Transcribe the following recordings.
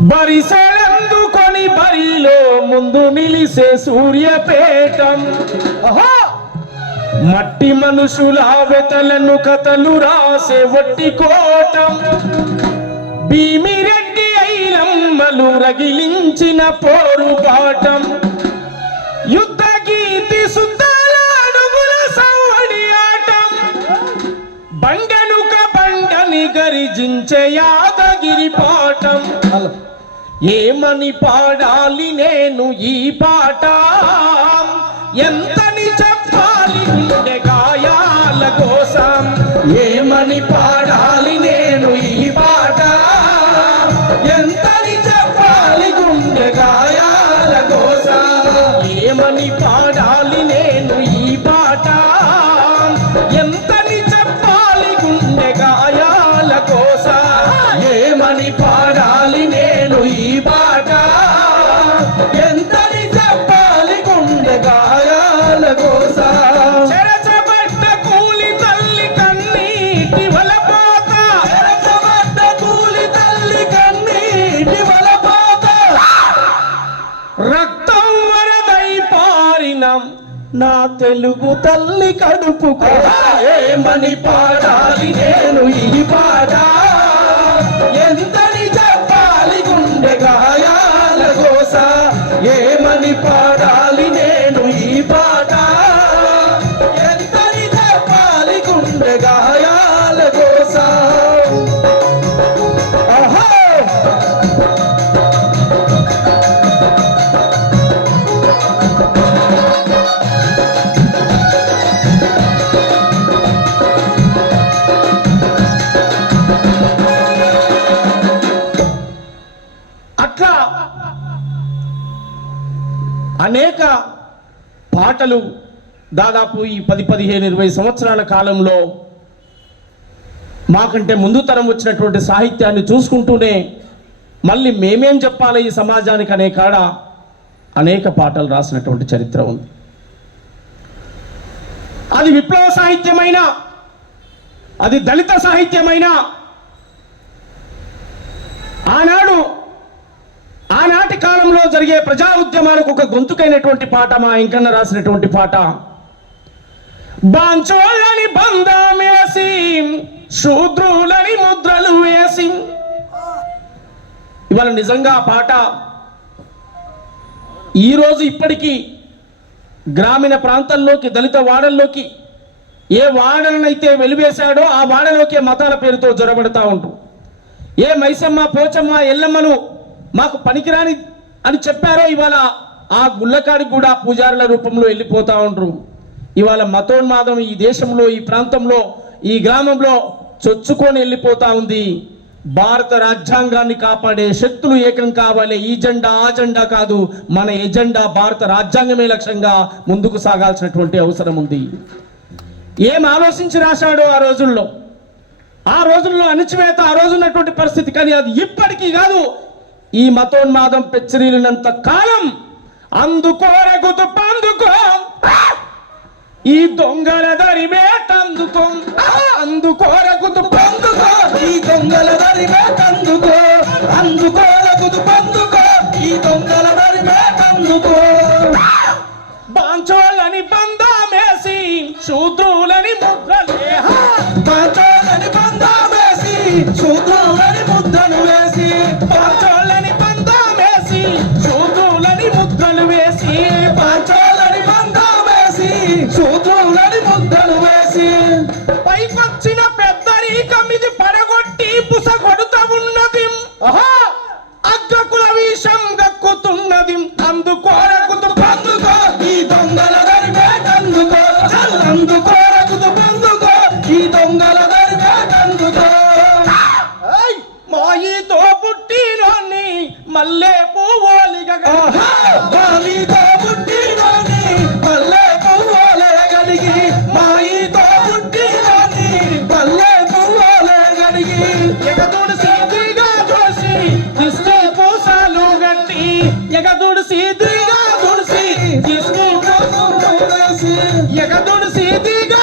బరిసెలందుకొని బరిలో ముందు నిలిసే సూర్యపేటం? మట్టి మనుషుల వెతలను కథలు రాసే వట్టి కోటం. భీమిరెడ్డి ఐలమ్మలు రగిలించిన పోరుబాటం యుద్ధ గీతి సుద్దాల అడుగుల ఆటం. బండనుక బండని గరిజించయా ఏమని పాడాలి నేను ఈ పాట? ఎంత ఏమని పాడాలి నేను ఈ పాట ఎంతని చెప్పాలి గుండె గాయాల కోసం. చెరచబడ్డ కూలి తల్లి కన్నీటి వలపోత. చెరచబడ్డ కూలి తల్లి కన్నీటి వలపోత. రక్తం వరదై పారినం నా తెలుగు తల్లి కడుపు కూడా ఏమని పాడాలి నేను ఈ పాట ఎంతని చెప్పాలి గుండె గాయాల కోస ఏమని పాడాలి అనేక పాటలు దాదాపు ఈ పది పదిహేను ఇరవై సంవత్సరాల కాలంలో మాకంటే ముందు తరం వచ్చినటువంటి సాహిత్యాన్ని చూసుకుంటూనే మళ్ళీ మేమేం చెప్పాలి ఈ సమాజానికి అనే కాడ అనేక పాటలు రాసినటువంటి చరిత్ర ఉంది. అది విప్లవ సాహిత్యమైనా అది దళిత సాహిత్యమైనా ఆనాడు ఆనాటి జరిగే ప్రజా ఉద్యమానికి ఒక గొంతుకైనటువంటి పాట మా ఇంకన్న రాసినటువంటి పాట. బాంచోళ్ళని బంధమేసి శూద్రులని ముద్రలు వేసి. ఇవాళ నిజంగా ఆ పాట ఈరోజు ఇప్పటికీ గ్రామీణ ప్రాంతాల్లోకి దళిత వాడల్లోకి ఏ వాడలనైతే వెలివేశాడో ఆ వాడలోకి మతాల పేరుతో జొరబడతా ఉంటాం. ఏ మైసమ్మ పోచమ్మ ఎల్లమ్మను మాకు పనికిరాని అని చెప్పారో ఇవాళ ఆ గుళ్ళకాడికి కూడా పూజారుల రూపంలో వెళ్ళిపోతా ఉంటారు ఇవాళ మతోన్మాదం ఈ దేశంలో ఈ ప్రాంతంలో ఈ గ్రామంలో చొచ్చుకొని వెళ్ళిపోతా ఉంది. భారత రాజ్యాంగాన్ని కాపాడే శక్తులు ఏకం కావాలి. ఈ జెండా ఆ జెండా కాదు మన ఎజెండా భారత రాజ్యాంగమే లక్ష్యంగా ముందుకు సాగాల్సినటువంటి అవసరం ఉంది. ఏం ఆలోచించి రాశాడో ఆ రోజుల్లో? ఆ రోజుల్లో అణచివేత ఆ రోజు ఉన్నటువంటి పరిస్థితి కానీ అది ఇప్పటికీ కాదు. ఈ మతోన్మాదం పెచ్చరీలినంత కాలం అందుకోరగుతు పందుకో ఈ దొంగల దరివేటందుకో అందుకోరగుతు పందుకో ఈ దొంగల దరివేటందుకో అందుకోరగుతు పందుకో ఈ దొంగల దరివేటందుకో బాంచోళ్ళని పైకొచ్చిన పెద్దరీకం ఇది పడగొట్టి పుసగొడుతా ఉన్నది. ఆహా ఎగదుడు సీదిగా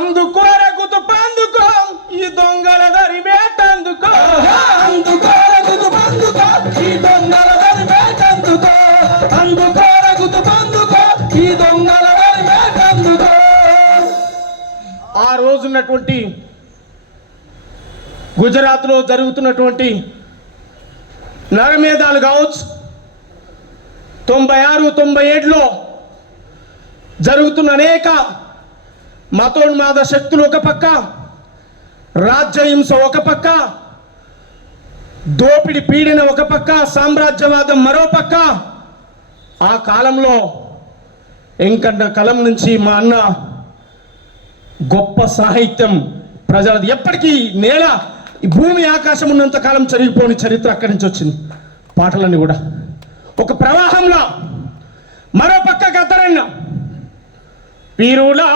అందుకోరకుతు పందుకో ఈ దొంగల దరి వేటందుకో అందుకోరకుతు పందుకో ఈ దొంగల దరి వేటందుకో అందుకోరకుతు పందుకో ఈ దొంగల దరి వేటందుకో ఆ రోజున్నటువంటి గుజరాత్లో జరుగుతున్నటువంటి నరమేధాలు కావచ్చు. తొంభై ఆరు తొంభై ఏడులో జరుగుతున్న అనేక మతోన్మాద శక్తులు ఒక పక్క రాజ్యహింస ఒక పక్క దోపిడి పీడన ఒక పక్క సామ్రాజ్యవాదం మరో పక్క. ఆ కాలంలో ఎంకన్న కలం నుంచి మా అన్న గొప్ప సాహిత్యం ప్రజలది. ఎప్పటికీ నేల ఈ భూమి ఆకాశం ఉన్నంత కాలం జరిగిపోని చరిత్ర అక్కడి నుంచి వచ్చింది. పాటలన్నీ కూడా. ఒక ప్రవాహంలో మరో పక్క గద్దరన్న. వీరులా